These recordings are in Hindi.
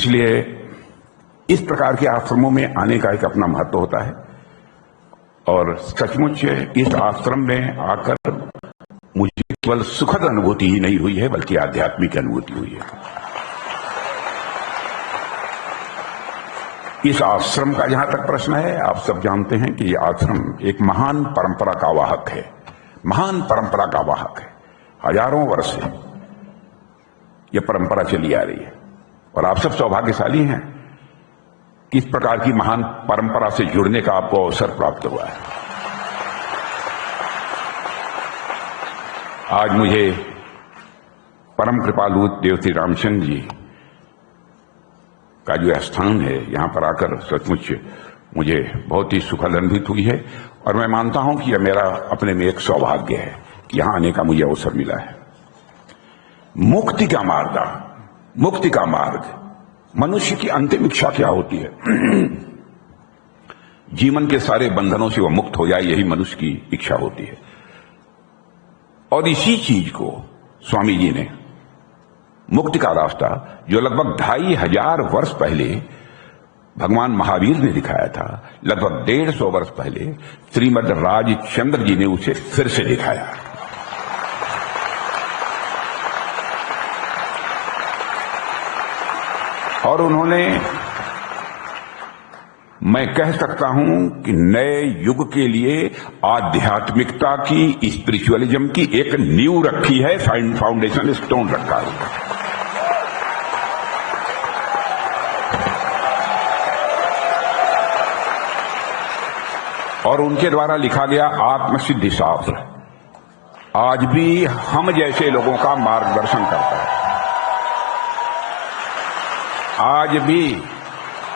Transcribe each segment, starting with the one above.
इसलिए इस प्रकार के आश्रमों में आने का एक अपना महत्व होता है और सचमुच इस आश्रम में आकर मुझे केवल सुखद अनुभूति ही नहीं हुई है बल्कि आध्यात्मिक अनुभूति हुई है। इस आश्रम का जहां तक प्रश्न है, आप सब जानते हैं कि यह आश्रम एक महान परंपरा का वाहक है, महान परंपरा का वाहक है। हजारों वर्ष से यह परंपरा चली आ रही है और आप सब सौभाग्यशाली हैं कि इस प्रकार की महान परंपरा से जुड़ने का आपको अवसर प्राप्त हुआ है। आज मुझे परम कृपालु देवश्री रामचंद्र जी का जो स्थान है, यहां पर आकर सचमुच मुझे बहुत ही सुखद अनुभूति हुई है और मैं मानता हूं कि यह मेरा अपने में एक सौभाग्य है कि यहां आने का मुझे अवसर मिला है। मुक्ति का मार्ग, मुक्ति का मार्ग, मनुष्य की अंतिम इच्छा क्या होती है? जीवन के सारे बंधनों से वह मुक्त हो जाए, यही मनुष्य की इच्छा होती है। और इसी चीज को स्वामी जी ने, मुक्ति का रास्ता जो लगभग 2500 वर्ष पहले भगवान महावीर ने दिखाया था, लगभग 150 वर्ष पहले श्रीमद राजचंद्र जी ने उसे फिर से दिखाया। और उन्होंने, मैं कह सकता हूं कि नए युग के लिए आध्यात्मिकता की, स्पिरिचुअलिज्म की एक नींव रखी है, फाउंडेशन स्टोन रखा है। और उनके द्वारा लिखा गया आत्मसिद्धि शास्त्र आज भी हम जैसे लोगों का मार्गदर्शन करता है। आज भी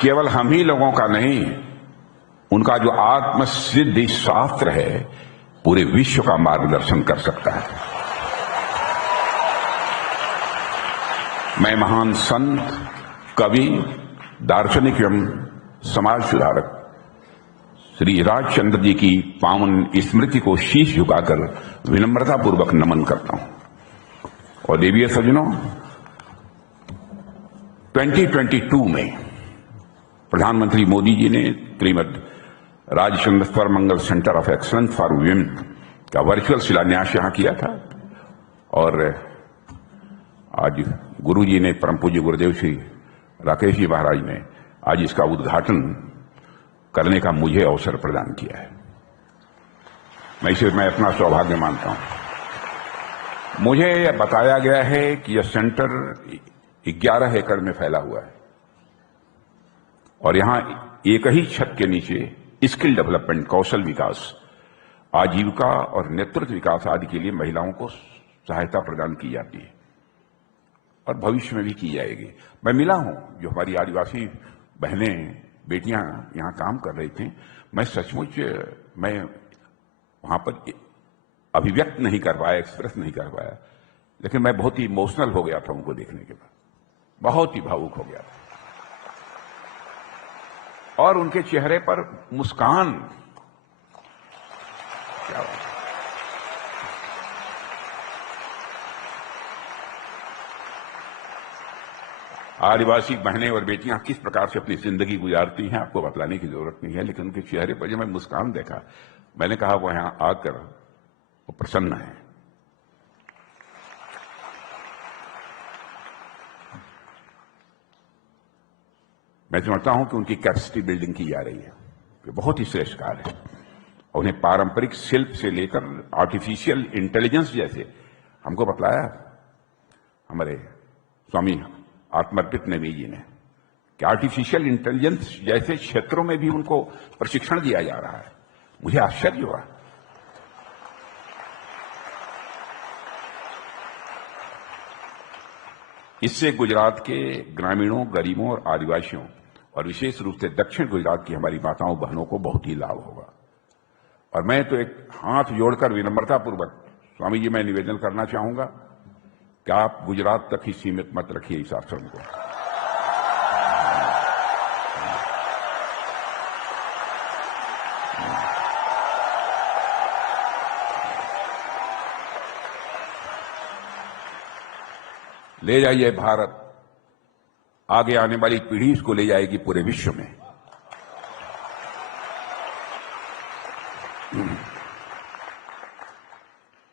केवल हम ही लोगों का नहीं, उनका जो आत्मसिद्धि शास्त्र है पूरे विश्व का मार्गदर्शन कर सकता है। मैं महान संत, कवि, दार्शनिक एवं समाज सुधारक श्री राजचंद्र जी की पावन स्मृति को शीश झुकाकर विनम्रता पूर्वक नमन करता हूं। और देवीय सज्जनों, 2022 में प्रधानमंत्री मोदी जी ने Shrimad Rajchandra Sarvamangal centre of excellence for women का वर्चुअल शिलान्यास यहां किया था और आज गुरु जी ने, परम पूज्य गुरुदेव श्री राकेश जी महाराज ने आज इसका उद्घाटन करने का मुझे अवसर प्रदान किया है। मैं अपना सौभाग्य मानता हूं। मुझे यह बताया गया है कि यह सेंटर 11 एकड़ में फैला हुआ है और यहां एक ही छत के नीचे स्किल डेवलपमेंट, कौशल विकास, आजीविका और नेतृत्व विकास आदि के लिए महिलाओं को सहायता प्रदान की जाती है और भविष्य में भी की जाएगी। मैं मिला हूं जो हमारी आदिवासी बहनें, बेटियां यहां काम कर रही थी। मैं सचमुच वहां पर अभिव्यक्त नहीं कर पाया, एक्सप्रेस नहीं कर पाया, लेकिन मैं बहुत ही इमोशनल हो गया था उनको देखने के बाद, बहुत ही भावुक हो गया था। और उनके चेहरे पर मुस्कान, क्या बात है। आदिवासी बहनें और बेटियां किस प्रकार से अपनी जिंदगी गुजारती हैं आपको बतलाने की जरूरत नहीं है, लेकिन उनके चेहरे पर जब मैं मुस्कान देखा, मैंने कहा वो यहां आकर वो प्रसन्न है। मैं समझता हूं कि उनकी कैपेसिटी बिल्डिंग की जा रही है, ये बहुत ही श्रेष्ठ कार्य है। और उन्हें पारंपरिक शिल्प से लेकर आर्टिफिशियल इंटेलिजेंस जैसे, हमको बतलाया हमारे स्वामी आत्मर्पित नेमी जी ने कि आर्टिफिशियल इंटेलिजेंस जैसे क्षेत्रों में भी उनको प्रशिक्षण दिया जा रहा है। मुझे आश्चर्य हुआ। इससे गुजरात के ग्रामीणों, गरीबों और आदिवासियों और विशेष रूप से दक्षिण गुजरात की हमारी माताओं बहनों को बहुत ही लाभ होगा। और मैं तो एक हाथ जोड़कर विनम्रता पूर्वक स्वामी जी मैं निवेदन करना चाहूंगा कि आप गुजरात तक ही सीमित मत रखिए इस आश्रम को। ले जाइए भारत, आगे आने वाली पीढ़ी इसको ले जाएगी पूरे विश्व में।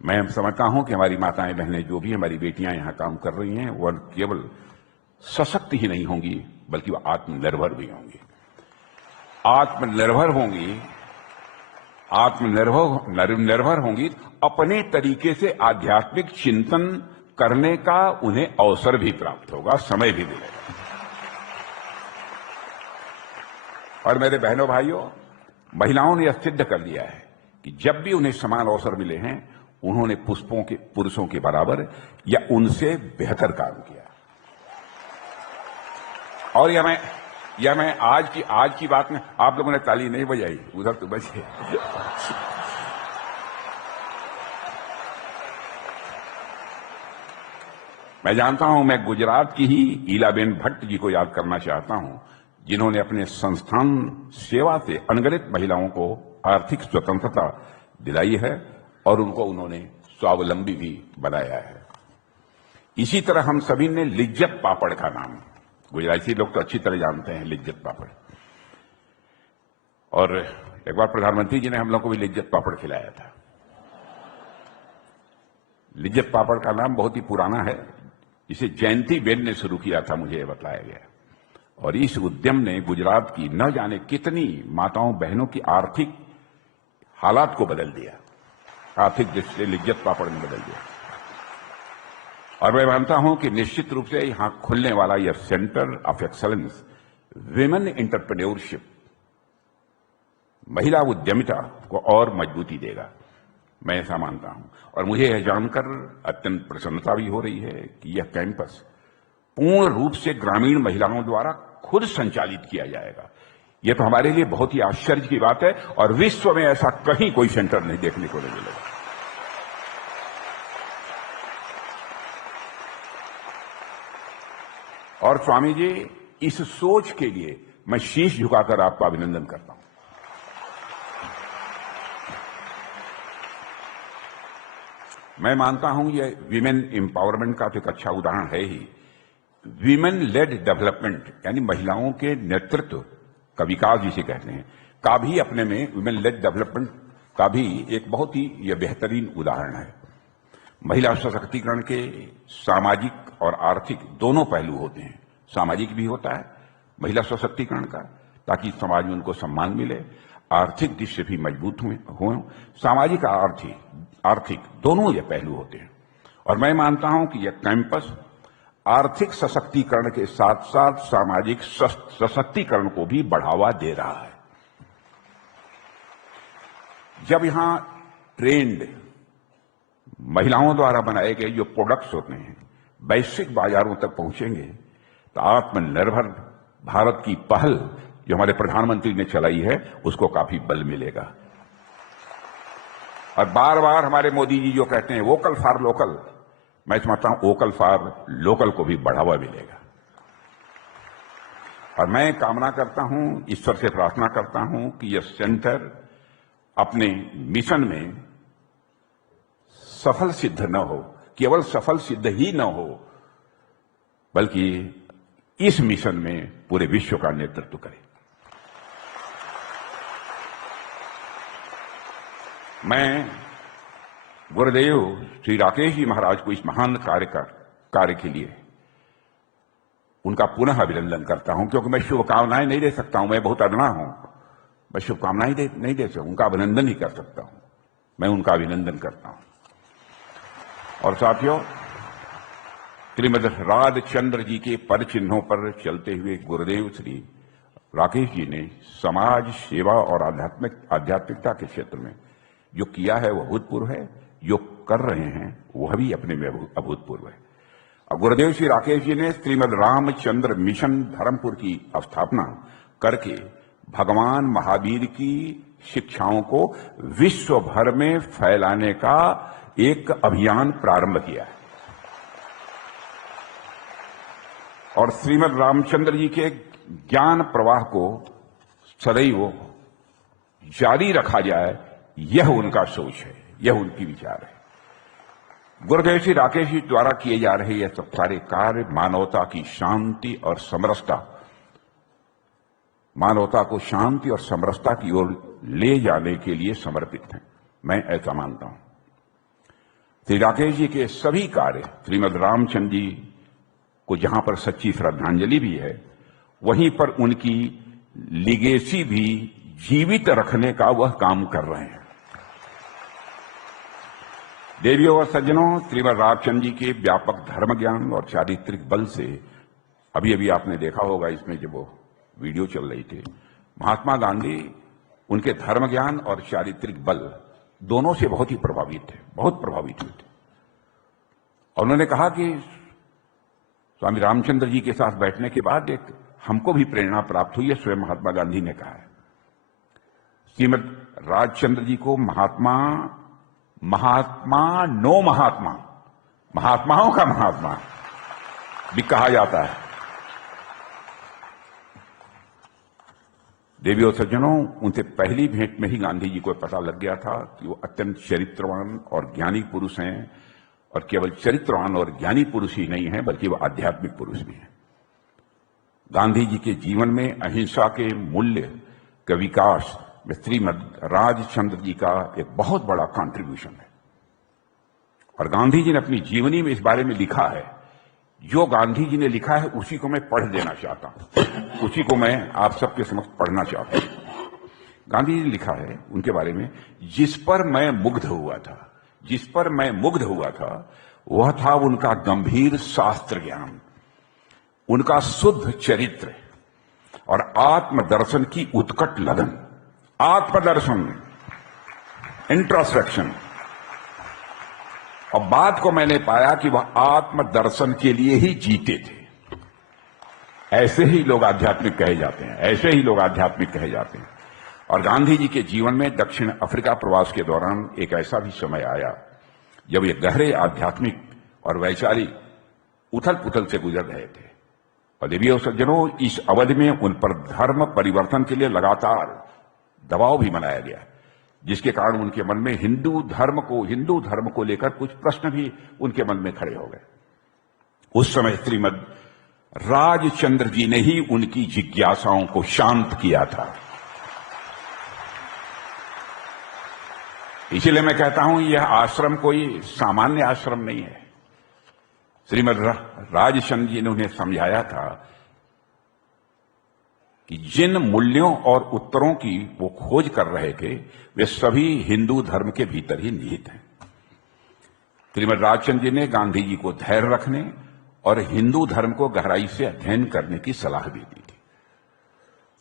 मैं समझता हूं कि हमारी माताएं बहनें, जो भी हमारी बेटियां यहां काम कर रही हैं, वह केवल सशक्त ही नहीं होंगी बल्कि वह आत्मनिर्भर भी होंगी। आत्मनिर्भर होंगी, आत्मनिर्भर होंगी, अपने तरीके से आध्यात्मिक चिंतन करने का उन्हें अवसर भी प्राप्त होगा, समय भी मिलेगा। और मेरे बहनों भाइयों, महिलाओं ने यह सिद्ध कर दिया है कि जब भी उन्हें समान अवसर मिले हैं, उन्होंने पुरुषों के बराबर या उनसे बेहतर काम किया। और यह मैं आज की बात में, आप लोगों ने ताली नहीं बजाई, उधर तो बजे। मैं जानता हूं, मैं गुजरात की ही ईलाबेन भट्ट जी को याद करना चाहता हूं, जिन्होंने अपने संस्थान सेवा से अनगिनत महिलाओं को आर्थिक स्वतंत्रता दिलाई है और उन्होंने स्वावलंबी भी बनाया है। इसी तरह हम सभी ने लिज्जत पापड़ का नाम, गुजराती लोग तो अच्छी तरह जानते हैं लिज्जत पापड़, और एक बार प्रधानमंत्री जी ने हम लोग को भी लिज्जत पापड़ खिलाया था। लिज्जत पापड़ का नाम बहुत ही पुराना है, इसे जयंती बेन ने शुरू किया था, मुझे बताया गया। और इस उद्यम ने गुजरात की न जाने कितनी माताओं बहनों की आर्थिक हालात को बदल दिया, आर्थिक दृष्टि से लिज्जत पापड़ ने बदल दिया। और मैं मानता हूं कि निश्चित रूप से यहां खुलने वाला यह centre of excellence women entrepreneurship, महिला उद्यमिता को और मजबूती देगा, मैं ऐसा मानता हूं। और मुझे यह जानकर अत्यंत प्रसन्नता भी हो रही है कि यह कैंपस पूर्ण रूप से ग्रामीण महिलाओं द्वारा खुद संचालित किया जाएगा। यह तो हमारे लिए बहुत ही आश्चर्य की बात है, और विश्व में ऐसा कहीं कोई सेंटर नहीं देखने को नहीं मिलेगा। और स्वामी जी, इस सोच के लिए मैं शीश झुकाकर आपका अभिनंदन करता हूं। मैं मानता हूं यह विमेन एम्पावरमेंट का तो एक अच्छा उदाहरण है ही। विमेन लेड डेवलपमेंट, यानी महिलाओं के नेतृत्व का विकास जिसे कहते हैं, का भी अपने में, विमेन लेड डेवलपमेंट का भी एक बहुत ही यह बेहतरीन उदाहरण है। महिला सशक्तिकरण के सामाजिक और आर्थिक दोनों पहलू होते हैं। सामाजिक भी होता है महिला सशक्तिकरण का, ताकि समाज में उनको सम्मान मिले, आर्थिक दृष्टि से भी मजबूत हो। सामाजिक और आर्थिक दोनों ये पहलू होते हैं। और मैं मानता हूं कि यह कैंपस आर्थिक सशक्तिकरण के साथ साथ सामाजिक सशक्तिकरण को भी बढ़ावा दे रहा है। जब यहां ट्रेंड महिलाओं द्वारा बनाए गए जो प्रोडक्ट्स होते हैं वैश्विक बाजारों तक पहुंचेंगे, तो आत्मनिर्भर भारत की पहल जो हमारे प्रधानमंत्री ने चलाई है, उसको काफी बल मिलेगा। और बार बार हमारे मोदी जी जो कहते हैं वोकल फॉर लोकल, मैं समझता हूं वोकल फॉर लोकल को भी बढ़ावा मिलेगा। और मैं कामना करता हूं, ईश्वर से प्रार्थना करता हूं कि यह सेंटर अपने मिशन में सफल सिद्ध न हो, केवल सफल सिद्ध ही न हो, बल्कि इस मिशन में पूरे विश्व का नेतृत्व करे। मैं गुरुदेव श्री राकेश जी महाराज को इस महान कार्य के लिए उनका पुनः अभिनंदन करता हूं, क्योंकि मैं शुभकामनाएं नहीं दे सकता हूं, मैं बहुत अदना हूं, मैं शुभकामनाएं नहीं दे सकता, उनका अभिनंदन ही कर सकता हूं। मैं उनका अभिनंदन करता हूं। और साथियों, श्रीमद राधचंद्र जी के पद चिन्हों पर चलते हुए गुरुदेव श्री राकेश जी ने समाज सेवा और आध्यात्मिकता के क्षेत्र में जो किया है वह अभूतपूर्व है, जो कर रहे हैं वह भी अपने में अभूतपूर्व है। और गुरुदेव श्री राकेश जी ने श्रीमद रामचंद्र मिशन धर्मपुर की स्थापना करके भगवान महावीर की शिक्षाओं को विश्व भर में फैलाने का एक अभियान प्रारंभ किया है। और श्रीमद रामचंद्र जी के ज्ञान प्रवाह को सदैव जारी रखा जाए, यह उनका सोच है, यह उनकी विचार है। गुरुदेव श्री राकेश जी द्वारा किए जा रहे ये सब सारे कार्य मानवता की शांति और समरसता, मानवता को शांति और समरसता की ओर ले जाने के लिए समर्पित हैं। मैं ऐसा मानता हूं। श्री राकेश जी के सभी कार्य श्रीमद रामचंद्र जी को जहां पर सच्ची श्रद्धांजलि भी है, वहीं पर उनकी लिगेसी भी जीवित रखने का वह काम कर रहे हैं। देवियों और सज्जनों, श्रीमद रामचंद्र जी के व्यापक धर्म ज्ञान और चारित्रिक बल से अभी अभी आपने देखा होगा, इसमें जब वो वीडियो चल रही थी, महात्मा गांधी उनके धर्म ज्ञान और चारित्रिक बल दोनों से बहुत ही प्रभावित थे, बहुत प्रभावित हुए थे। और उन्होंने कहा कि स्वामी रामचंद्र जी के साथ बैठने के बाद एक हमको भी प्रेरणा प्राप्त हुई है, स्वयं महात्मा गांधी ने कहा है। श्रीमद राजचंद्र जी को महात्मा नो महात्मा, महात्माओं का महात्मा भी कहा जाता है। देवी और सज्जनों, उनसे पहली भेंट में ही गांधी जी को पता लग गया था कि वो अत्यंत चरित्रवान और ज्ञानी पुरुष हैं, और केवल चरित्रवान और ज्ञानी पुरुष ही नहीं है, बल्कि वो आध्यात्मिक पुरुष भी हैं। गांधी जी के जीवन में अहिंसा के मूल्य का विकास में श्रीमद राजचंद्र जी का एक बहुत बड़ा कंट्रीब्यूशन है। और गांधी जी ने अपनी जीवनी में इस बारे में लिखा है। जो गांधी जी ने लिखा है उसी को मैं पढ़ देना चाहता हूं, उसी को मैं आप सबके समक्ष पढ़ना चाहता हूं। गांधी जी ने लिखा है उनके बारे में, जिस पर मैं मुग्ध हुआ था, जिस पर मैं मुग्ध हुआ था वह था उनका गंभीर शास्त्र ज्ञान, उनका शुद्ध चरित्र और आत्मदर्शन की उत्कट लगन। आत्मदर्शन, इंट्रोस्पेक्शन। और बात को मैंने पाया कि वह आत्मदर्शन के लिए ही जीते थे। ऐसे ही लोग आध्यात्मिक कहे जाते हैं, ऐसे ही लोग आध्यात्मिक कहे जाते हैं। और गांधी जी के जीवन में दक्षिण अफ्रीका प्रवास के दौरान एक ऐसा भी समय आया जब ये गहरे आध्यात्मिक और वैचारिक उथल पुथल से गुजर रहे थे। और देवियों सज्जनों, इस अवधि में उन पर धर्म परिवर्तन के लिए लगातार दबाव भी बनाया गया, जिसके कारण उनके मन में हिंदू धर्म को लेकर कुछ प्रश्न भी उनके मन में खड़े हो गए। उस समय श्रीमद राजचंद्र जी ने ही उनकी जिज्ञासाओं को शांत किया था। इसीलिए मैं कहता हूं, यह आश्रम कोई सामान्य आश्रम नहीं है। श्रीमद राजचंद्र जी ने उन्हें समझाया था कि जिन मूल्यों और उत्तरों की वो खोज कर रहे थे वे सभी हिंदू धर्म के भीतर ही निहित हैं। श्रीमद राजचंद्र जी ने गांधी जी को धैर्य रखने और हिंदू धर्म को गहराई से अध्ययन करने की सलाह भी दी थी।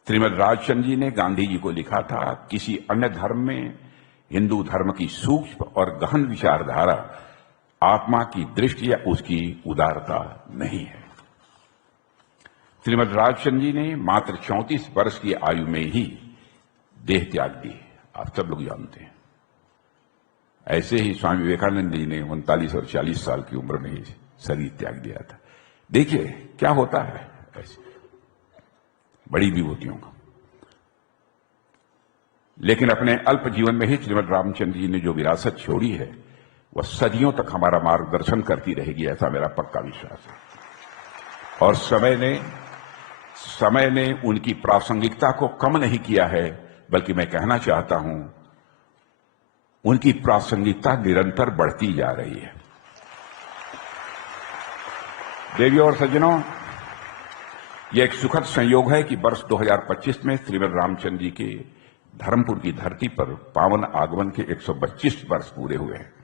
श्रीमद राजचंद्र जी ने गांधी जी को लिखा था, किसी अन्य धर्म में हिंदू धर्म की सूक्ष्म और गहन विचारधारा, आत्मा की दृष्टि या उसकी उदारता नहीं है। श्रीमद राजचंद्र जी ने मात्र 34 वर्ष की आयु में ही देह त्याग दी, आप सब लोग जानते हैं। ऐसे ही स्वामी विवेकानंद जी ने 39 और 40 साल की उम्र में ही शरीर त्याग दिया था। देखिए क्या होता है ऐसे बड़ी विभूतियों का। लेकिन अपने अल्प जीवन में ही श्रीमद रामचंद्र जी ने जो विरासत छोड़ी है वह सदियों तक हमारा मार्गदर्शन करती रहेगी, ऐसा मेरा पक्का विश्वास है। और समय ने उनकी प्रासंगिकता को कम नहीं किया है, बल्कि मैं कहना चाहता हूं उनकी प्रासंगिकता निरंतर बढ़ती जा रही है। देवियों और सज्जनों, यह एक सुखद संयोग है कि वर्ष 2025 में श्रीमद रामचंद्र जी के धर्मपुर की धरती पर पावन आगमन के 125 वर्ष पूरे हुए हैं।